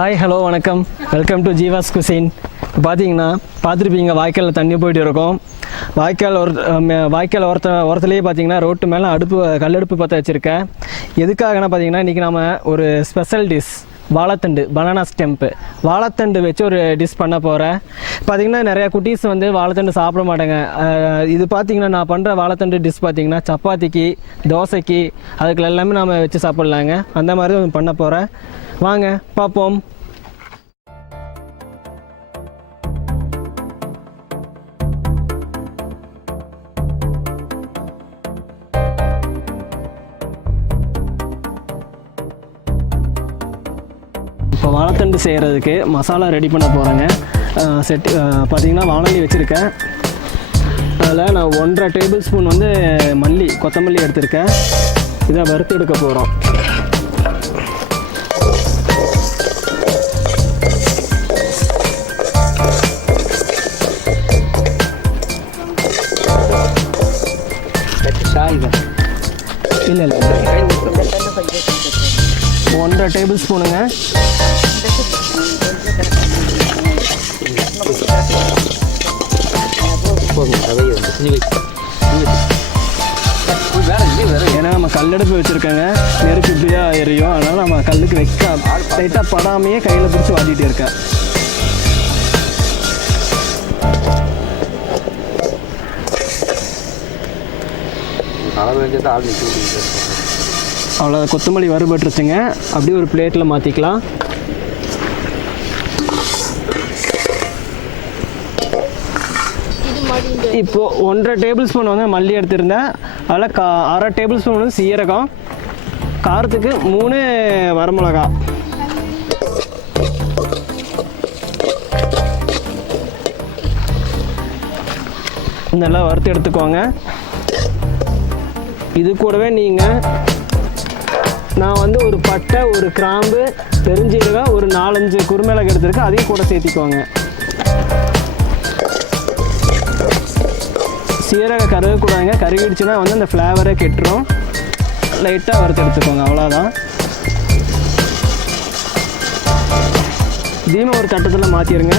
Hi hello வணக்கம், welcome to Jeeva's cuisine. பார்த்தீங்கன்னா பார்த்துருப்பீங்க, வாய்க்காலில் தண்ணி போயிட்டு இருக்கும். வாய்க்கால் ஓரத்துலேயே பார்த்தீங்கன்னா ரோட்டு மேலே கல்லடுப்பு பற்ற வச்சுருக்கேன். எதுக்காகனா பார்த்தீங்கன்னா இன்றைக்கி நம்ம ஒரு ஸ்பெஷல் டிஷ் வாழைத்தண்டு, பனானா ஸ்டெம்ப்பு வாழைத்தண்டு வச்சு ஒரு டிஷ் பண்ண போகிறேன். பார்த்திங்கன்னா நிறையா குட்டீஸ் வந்து வாழைத்தண்டு சாப்பிட மாட்டாங்க. இது பார்த்திங்கன்னா நான் பண்ணுற வாழைத்தண்டு டிஷ் பார்த்திங்கன்னா சப்பாத்திக்கு, தோசைக்கு, அதுக்கு எல்லாமே நம்ம வச்சு சாப்பிட்லாங்க. அந்த மாதிரி பண்ண போகிறேன். வாங்க பார்ப்போம். இப்போ வாழைத்தண்டு செய்கிறதுக்கு மசாலா ரெடி பண்ண போகிறேங்க. பார்த்திங்கன்னா வானொலி வச்சுருக்கேன். அதில் நான் 1.5 டேபிள் ஸ்பூன் வந்து கொத்தமல்லி எடுத்திருக்கேன். இதை வறுத்து எடுக்க போகிறோம். இல்லை 1.5 டேபிள் ஸ்பூனுங்க. ஏன்னா நம்ம கல்லடுப்பு வச்சுருக்கேங்க, நெருப்பு இப்படியாக எரியும். அதனால் நம்ம கல்லுக்கு லைட்டாக படாமையே கையில் பிடிச்சி வாட்டிகிட்டே இருக்கேன். அவ்வளோ கொத்தமல்லி வறுபட்டுருச்சுங்க. அப்படியே ஒரு பிளேட்டில் மாற்றிக்கலாம். இப்போது 1.5 டேபிள் ஸ்பூன் வந்து மல்லி எடுத்திருந்தேன். அதில் 1/2 டேபிள் ஸ்பூன் வந்து சீரகம், காரத்துக்கு 3 வரமிளகா, நல்லா வறுத்து எடுத்துக்கோங்க. இது கூடவே நான் வந்து ஒரு பட்டை, ஒரு கிராம்பு, பெருஞ்சீரகம், ஒரு 4-5 குறுமிளகு எடுத்துருக்கேன். அதையும் கூட சேர்த்திக்கோங்க. சீரக கருகக்கூடாதுங்க, கருகிடுச்சுன்னா வந்து அந்த ஃப்ளேவரே கெட்டுரும். லைட்டாக வறுத்து எடுத்துக்கோங்க, அவ்வளோதான். இதையும் ஒரு தட்டத்தில் மாற்றிடுங்க.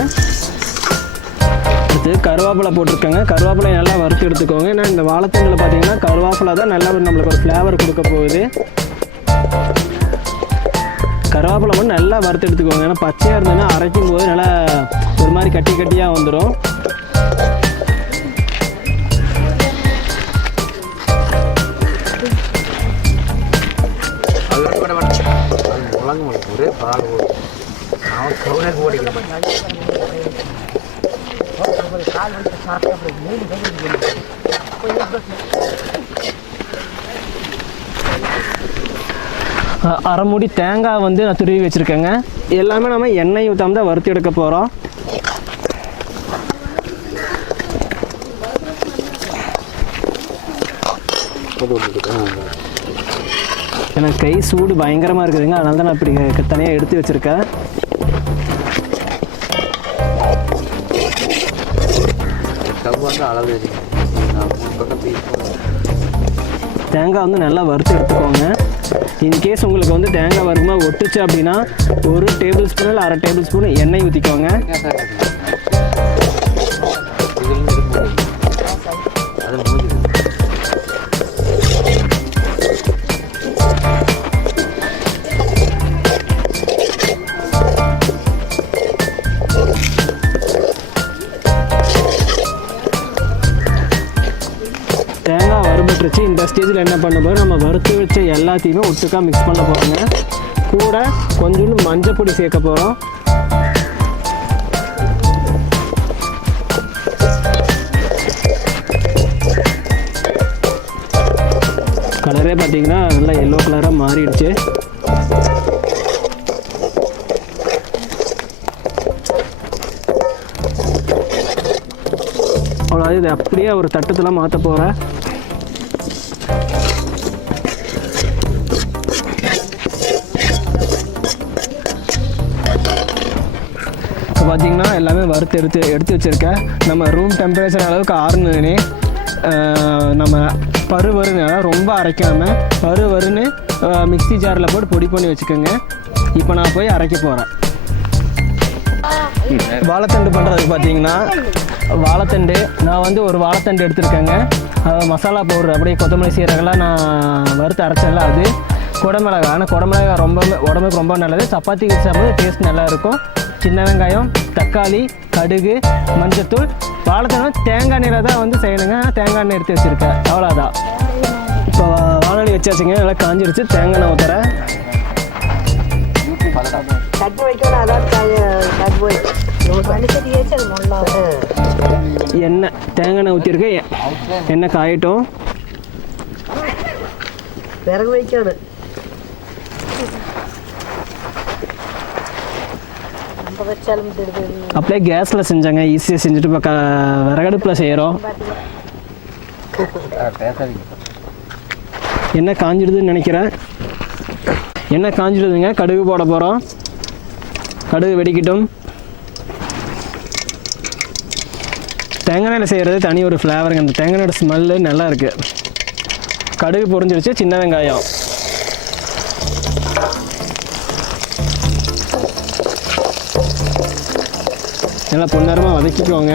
அடுத்து கருவேப்பிலை போட்டிருக்கேங்க. கருவேப்பிலை நல்லா வறுத்து எடுத்துக்கோங்க. ஏன்னா இந்த வாழைத்தண்டில் பார்த்தீங்கன்னா கருவேப்பிலை தான் நல்லா நம்மளுக்கு ஒரு ஃப்ளேவர் கொடுக்க போகுது. கருவேப்பிலை மட்டும் நல்லா வறுத்து எடுத்துக்கோங்க. ஏன்னா பச்சையாக இருந்ததுன்னா அரைக்கும் போது நல்லா ஒரு மாதிரி கட்டியாக வந்துடும். அரை மூடி தேங்காய் வந்து நான் துருவி வச்சுருக்கேங்க. எல்லாமே நம்ம எண்ணெய் ஊற்றாம தான் வறுத்து எடுக்க போகிறோம். எனக்கு கை சூடு பயங்கரமாக இருக்குதுங்க, அதனால தான் நான் இப்படி தனியாக எடுத்து வச்சுருக்கேன். தேங்காய் வந்து நல்லா வறுத்து எடுத்துக்கோங்க. இன்கேஸ் உங்களுக்கு வந்து தேங்காய் வறுக்கும்போது ஒட்டுச்சு அப்படின்னா 1 டேபிள் ஸ்பூன் இல்லை 1/2 டேபிள் ஸ்பூன் எண்ணெய் ஊற்றிக்கோங்க. தேங்காய் வறுபட்டுருச்சு. இந்த ஸ்டேஜில் என்ன பண்ண போகிறோம், நம்ம வறுத்து வச்ச எல்லாத்தையுமே ஒட்டுக்கா மிக்ஸ் பண்ண போகிறோங்க. கூட கொஞ்சோண்டு மஞ்சள் பொடி சேர்க்க போகிறோம். கலரே பார்த்தீங்கன்னா நல்லா எல்லோ கலராக மாறிடுச்சு. அவ்வளோ இது அப்படியே ஒரு தட்டத்தில் மாற்ற போகிறேன். பார்த்தீங்கன்னா எல்லாமே வறுத்து எடுத்து வச்சுருக்கேன். நம்ம ரூம் டெம்பரேச்சர் அளவுக்கு ஆறுனதுனே நம்ம பருவருன்னு ரொம்ப அரைக்காமல் பருவருன்னு மிக்ஸி ஜாரில் போட்டு பொடி பண்ணி வச்சுக்கோங்க. இப்போ நான் போய் அரைக்க போகிறேன். வாழைத்தண்டு பண்ணுறதுக்கு பார்த்தீங்கன்னா வாழைத்தண்டு நான் வந்து ஒரு வாழைத்தண்டு எடுத்துருக்கேங்க. மசாலா பவுடர் அப்படியே கொத்தமல்லி சீரகெல்லாம் நான் வறுத்து அரைச்சல அது. குடமிளகா, ஆனால் குடமிளகா ரொம்ப உடம்புக்கு ரொம்ப நல்லது. சப்பாத்திக்கு சாப்பிடும்போது டேஸ்ட் நல்லா இருக்கும். சின்ன வெங்காயம், தக்காளி, கடுகு, மஞ்சத்தூள். வாழைத்தண்டு தேங்காய் எண்ணெயில் தான் வந்து செய்யணுங்க. தேங்காய் எண்ணெய் எடுத்து வச்சுருக்கேன், அவ்வளோதான். இப்போ வாழை வச்சாச்சுங்க, நல்லா காஞ்சிருச்சு. தேங்காய் எண்ணெய் ஊற்றுறேன். எண்ணெய் தேங்காய் எண்ணெய் ஊற்றிருக்கேன். எண்ணெய் காயட்டும். விறகு வைக்கணும். அப்படியே கேஸில் செஞ்சாங்க, ஈஸியாக செஞ்சுட்டு இப்போ விறகடுப்பில் செய்கிறோம். எண்ணெய் காஞ்சிடுதுன்னு நினைக்கிறேன். எண்ணெய் காஞ்சிடுதுங்க. கடுகு போட போகிறோம். கடுகு வெடிக்கட்டும். தேங்காய் எண்ணெயில் செய்கிறது தனி ஒரு ஃப்ளேவருங்க. அந்த தேங்காய் எண்ணெயோட ஸ்மெல்லு நல்லா இருக்குது. கடுகு பொரிஞ்சிருச்சு. சின்ன வெங்காயம், நல்லா பொன்னரமாக வதக்கிக்குவாங்க.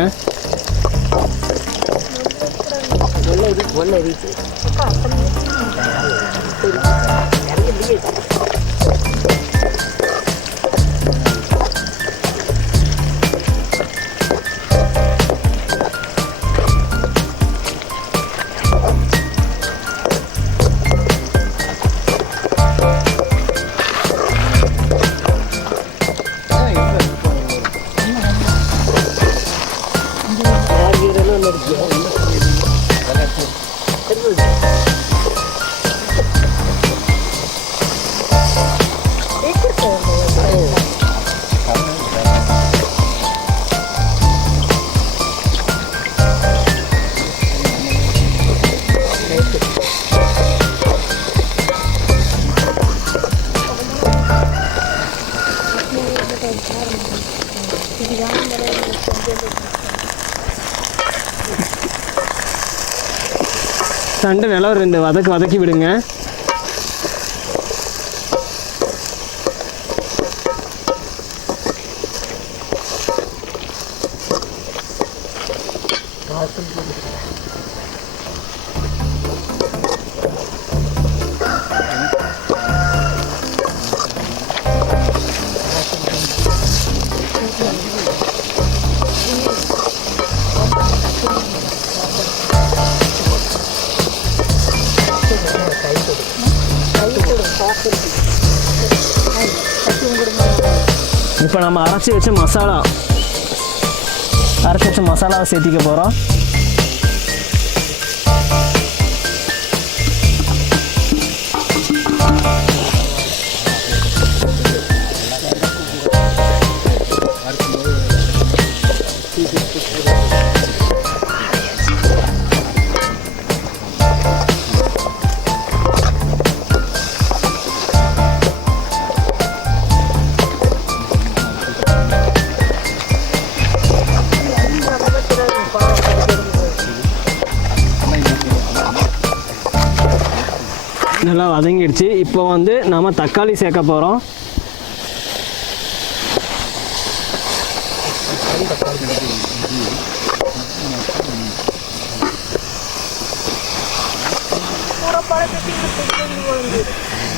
தண்டு நல்லா ஒரு 2 வதக்கி விடுங்க. இப்போ நம்ம அரைச்சி வச்ச மசாலாவை சேர்த்திக்க போகிறோம். நல்லா வதங்கிடுச்சு. இப்போ வந்து நம்ம தக்காளி சேர்க்க போகிறோம்.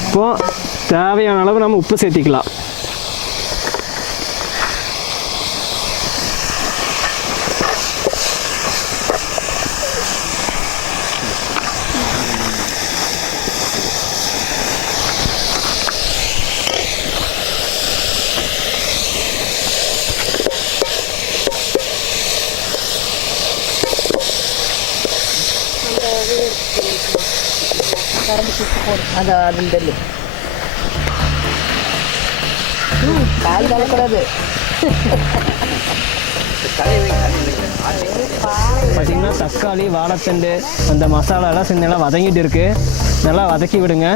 இப்போது தேவையான அளவு நம்ம உப்பு சேர்த்திக்கலாம். அதுண்டல்லு கால் கலக்கூடாது. பார்த்தீங்கன்னா தக்காளி, வாழைத்தண்டு, அந்த மசாலாலாம் சேர்ந்து நல்லா வதங்கிட்டு இருக்கு. நல்லா வதக்கி விடுங்க.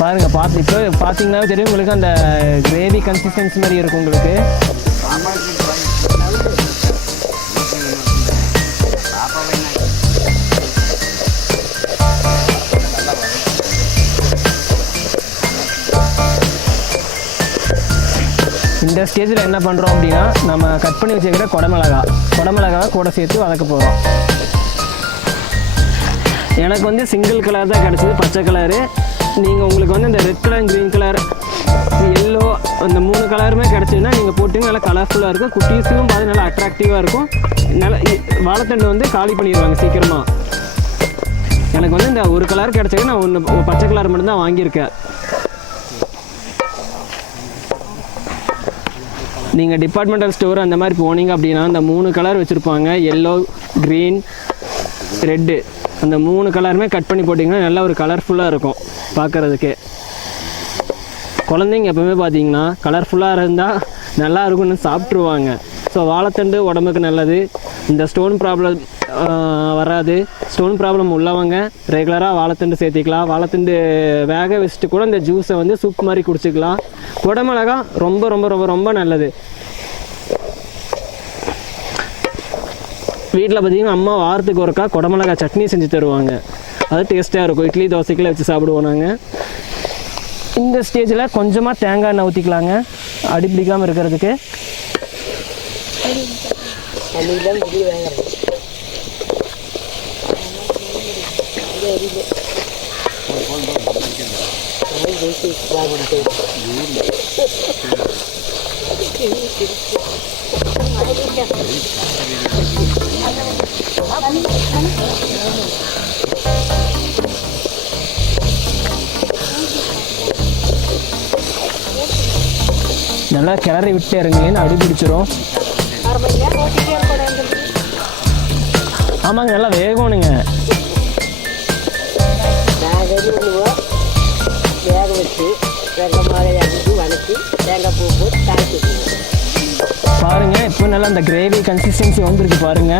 பாருங்க, இப்போ பார்த்தீங்கன்னா தெரியும் உங்களுக்கு, அந்த கிரேவி கன்சிஸ்டன்சி மாதிரி இருக்கும் உங்களுக்கு. இந்த ஸ்டேஜில் என்ன பண்ணுறோம் அப்படின்னா நம்ம கட் பண்ணி வச்சுக்கிற குடமிளகாவை கூட சேர்த்து வதக்க போகிறோம். எனக்கு வந்து சிங்கிள் கலர் தான் கிடச்சிது, பச்சை கலரு. நீங்கள் உங்களுக்கு வந்து இந்த red colour, green colour, yellow, அந்த 3 கலருமே கிடச்சிதுன்னா நீங்கள் போட்டிங்க நல்லா கலர்ஃபுல்லாக இருக்கும். குட்டீஸுக்கும் பார்த்து நல்லா அட்ராக்டிவாக இருக்கும். நல்லா வாழைத்தண்டு வந்து காலி பண்ணிடுவாங்க சீக்கிரமாக. எனக்கு வந்து இந்த ஒரு கலர் கிடச்சது, நான் ஒன்று பச்சை கலர் மட்டும்தான் வாங்கியிருக்கேன். நீங்கள் டிபார்ட்மெண்டல் ஸ்டோர் அந்த மாதிரி போனீங்க அப்படின்னா அந்த 3 கலர் வச்சுருப்பாங்க, எல்லோ, க்ரீன், ரெட்டு. அந்த 3 கலருமே கட் பண்ணி போட்டிங்கன்னா நல்லா ஒரு கலர்ஃபுல்லாக இருக்கும் பார்க்குறதுக்கே. குழந்தைங்க எப்போவுமே பார்த்தீங்கன்னா கலர்ஃபுல்லாக இருந்தால் நல்லா இருக்கும்னு சாப்பிட்ருவாங்க. ஸோ வாழைத்தண்டு உடம்புக்கு நல்லது. இந்த ஸ்டோன் ப்ராப்ளம் வராது. ஸ்டோன் ப்ராப்ளம் உள்ளவங்க ரெகுலராக வாழைத்தண்டு சேர்த்திக்கலாம். வாழைத்தண்டு வேக வச்சுட்டு கூட இந்த ஜூஸை வந்து சூப் மாதிரி குடிச்சிக்கலாம். குடமிளகா ரொம்ப ரொம்ப ரொம்ப ரொம்ப நல்லது. வீட்டில் பார்த்தீங்கன்னா அம்மா வாரத்துக்கு ஒருக்கா குடமிளகா சட்னி செஞ்சு தருவாங்க. அது டேஸ்ட்டாக இருக்கும். இட்லி தோசைக்கெல்லாம் வச்சு சாப்பிடுவோம் நாங்கள். இந்த ஸ்டேஜில் கொஞ்சமாக தேங்காய் எண்ணெய் ஊற்றிக்கலாங்க, அடி பிடிக்காமல் இருக்கிறதுக்கு. நல்லா கிளறி விட்டு இறங்குன்னு அடி பிடிச்சிரும். ஆமாங்க, நல்லா வேகணுங்க. வேக வச்சு வெங்காயம் அரைச்சி வதக்கி தேங்காய் பூ போட்டு தாளிச்சு பாருங்க. இப்போ நல்லா அந்த கிரேவி கன்சிஸ்டன்சி வந்துருக்கு பாருங்க.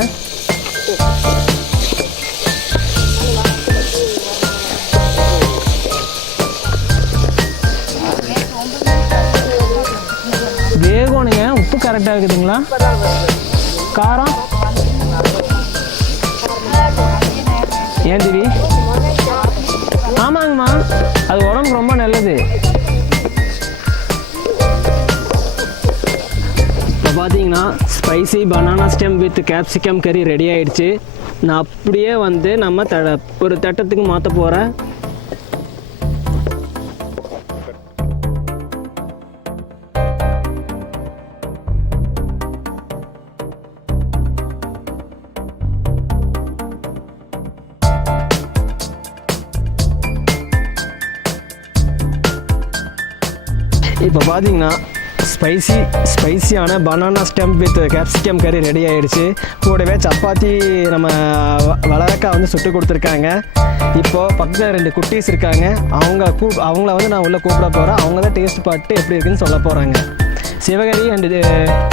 வேகணுங்க. உப்பு கரெக்டாக இருக்குதுங்களா? காரம் ஏன் திவி? ஆமாங்கம்மா, அது உடம்புக்கு ரொம்ப நல்லது. இப்போ பார்த்தீங்கன்னா spicy banana stem with capsicum கறி ரெடி ஆகிடுச்சு. நான் அப்படியே வந்து நம்ம ஒரு தட்டத்துக்கு மாற்ற போகிறேன். இப்போ பார்த்தீங்கன்னா ஸ்பைசியான பனானா ஸ்டெம் வித் கேப்சிகம் கறி ரெடி ஆகிடுச்சு. கூடவே சப்பாத்தி நம்ம வளரக்காய் வந்து சுட்டு கொடுத்துருக்காங்க. இப்போது பக்கத்தில் 2 குட்டீஸ் இருக்காங்க. அவங்கள வந்து நான் உள்ளே கூப்பிட போகிறேன். அவங்க தான் டேஸ்ட் பார்த்து எப்படி இருக்குன்னு சொல்ல போகிறாங்க. சிவகரி அண்ட்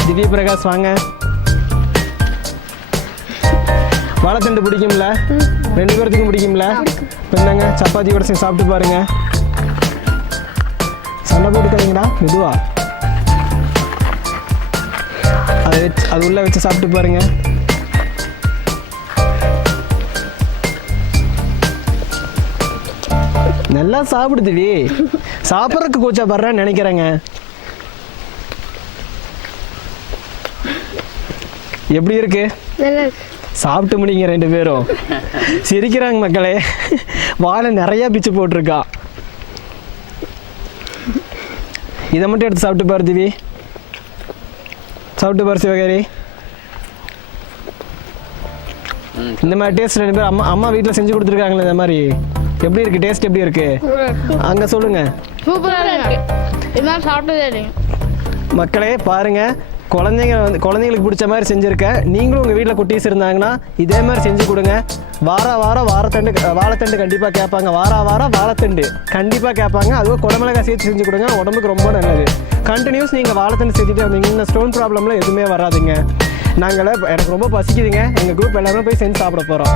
திவ்ய பிரகாஷ் வாங்க. வாழைத்தண்டு பிடிக்கும்ல? 2 பேர்த்துக்கும் பிடிக்கும்ல? என்னங்க சப்பாத்தி கூட சேர்ந்து சாப்பிட்டு பாருங்கள். சண்டை போட்டுக்காதீங்கடா, மெதுவா. அது உள்ள வச்சு சாப்பிட்டு பாருங்க. நல்லா சாப்பிடுதுடி. சாப்பிட்றதுக்கு கூச்சா படுறேன்னு நினைக்கிறேங்க. எப்படி இருக்கு? சாப்பிட்டு முடிங்க 2 பேரும். சிரிக்கிறாங்க மக்களே. வாழை நிறைய பிச்சு போட்டிருக்கா. இதை மட்டும் எடுத்து சாப்பிட்டு பாரு திவி. சாப்பிட்டு பாரு சிவகாரி. இந்த மாதிரி டேஸ்ட் 2 பேர் அம்மா வீட்டில் செஞ்சு கொடுத்துருக்காங்களே. இந்த மாதிரி எப்படி இருக்கு? டேஸ்ட் எப்படி இருக்கு? அங்கே சொல்லுங்க. சூப்பராக இருக்கு. இதெல்லாம் சாப்பிட்டதே மக்களே பாருங்க. குழந்தைங்களுக்கு பிடிச்ச மாதிரி செஞ்சுருக்கேன். நீங்களும் உங்கள் வீட்டில் குட்டீஸ் இருந்தாங்கன்னா இதே மாதிரி செஞ்சு கொடுங்க. வாழைத்தண்டு கண்டிப்பாக கேட்பாங்க. வாழைத்தண்டு கண்டிப்பாக கேட்பாங்க. அதுவும் குடமிளகாய் சேர்த்து செஞ்சு கொடுங்க. உடம்புக்கு ரொம்ப நல்லது. கண்டினியூஸ் நீங்கள் வாழைத்தண்டு செஞ்சுட்டே வந்தீங்க, இந்த ஸ்டோன் ப்ராப்ளம்லாம் எதுவுமே வராதுங்க. எனக்கு ரொம்ப பசிக்குதுங்க. எங்கள் குரூப் எல்லாருமே போய் செஞ்சு சாப்பிட போகிறோம்.